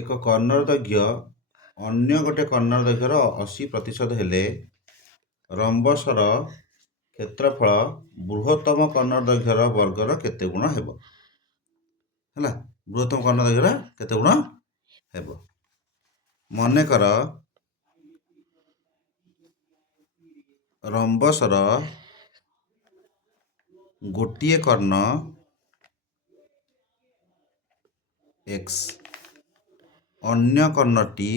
ଏକ କର୍ଣ୍ଣର ଦୈର୍ଘ୍ୟ ଅନ୍ୟ ଗୋଟେ କର୍ଣ୍ଣର ଦୈର୍ଘ୍ୟର 80% ହେଲେ ରମ୍ବସର କ୍ଷେତ୍ରଫଳ ବୃହତ୍ତମ କର୍ଣ୍ଣର ଦୈର୍ଘ୍ୟର ବର୍ଗର କେତେ ଗୁଣ ହେବ? ହେଲା, ବୃହତ୍ତମ କର୍ଣ୍ଣର ଦୈର୍ଘ୍ୟର କେତେ ଗୁଣ ହେବ? ମନେକର ରମ୍ବସର ଗୋଟିଏ କର୍ଣ୍ଣ x, ଅନ୍ୟ କର୍ଣ୍ଣଟି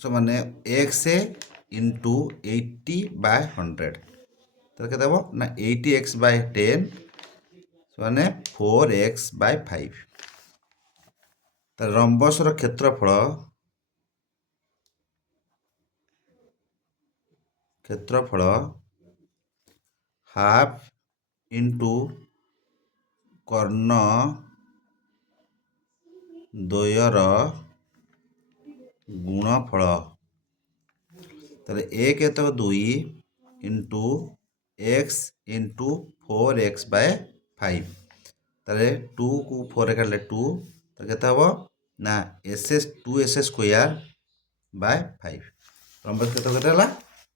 ସମାନେ x ଇଣ୍ଟୁ 80/100 ତାହେଲେ କେତେ ହେବ ନା 80x/10 ସମାନେ 4x/5। ତାହେଲେ ରମ୍ବସର କ୍ଷେତ୍ରଫଳ ହାଫ୍ ଇଣ୍ଟୁ କର୍ଣ୍ଣ ଦ୍ୱୟର ଗୁଣଫଳ। ତାହେଲେ 1 2 ଇଣ୍ଟୁ x ଇଣ୍ଟୁ 4x/5। ତାହେଲେ 2 କୁ 4 କାଟିଲେ 2, ତାହେଲେ କେତେ ହେବ ନା 2s²/5। ରମ୍ବସ କ୍ଷେତ୍ରଫଳ କେତେ ହେଲା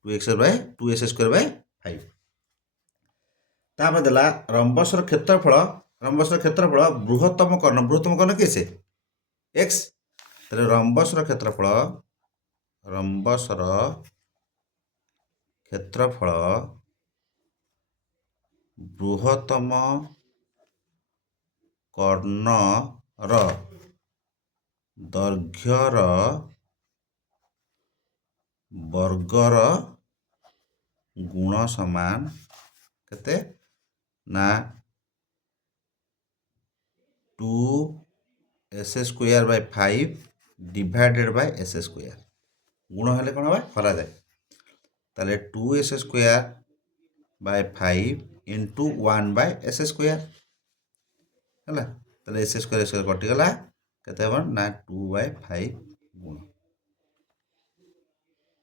2s²/5। ତାପରେ ଦେଲା ରମ୍ବସର କ୍ଷେତ୍ରଫଳ ବୃହତ୍ତମ କର୍ଣ୍ଣ କିଏ ସେ x। ତାହେଲେ ରମ୍ବସର କ୍ଷେତ୍ରଫଳ ବୃହତ୍ତମ କର୍ଣ୍ଣର ଦୈର୍ଘ୍ୟର ବର୍ଗର ଗୁଣ ସମାନ କେତେ ନା 2s²/5 ଡିଭାଇଡେଡ୍ ବାଇ s²। ଗୁଣ ହେଲେ କ'ଣ ହେବ ହରାଯାଏ। ତାହେଲେ 2s²/5 ଇଣ୍ଟୁ 1/s²। ହେଲା, ତାହେଲେ s² କଟିଗଲା, କେତେ ହେବ ନା 2/5 ଗୁଣ।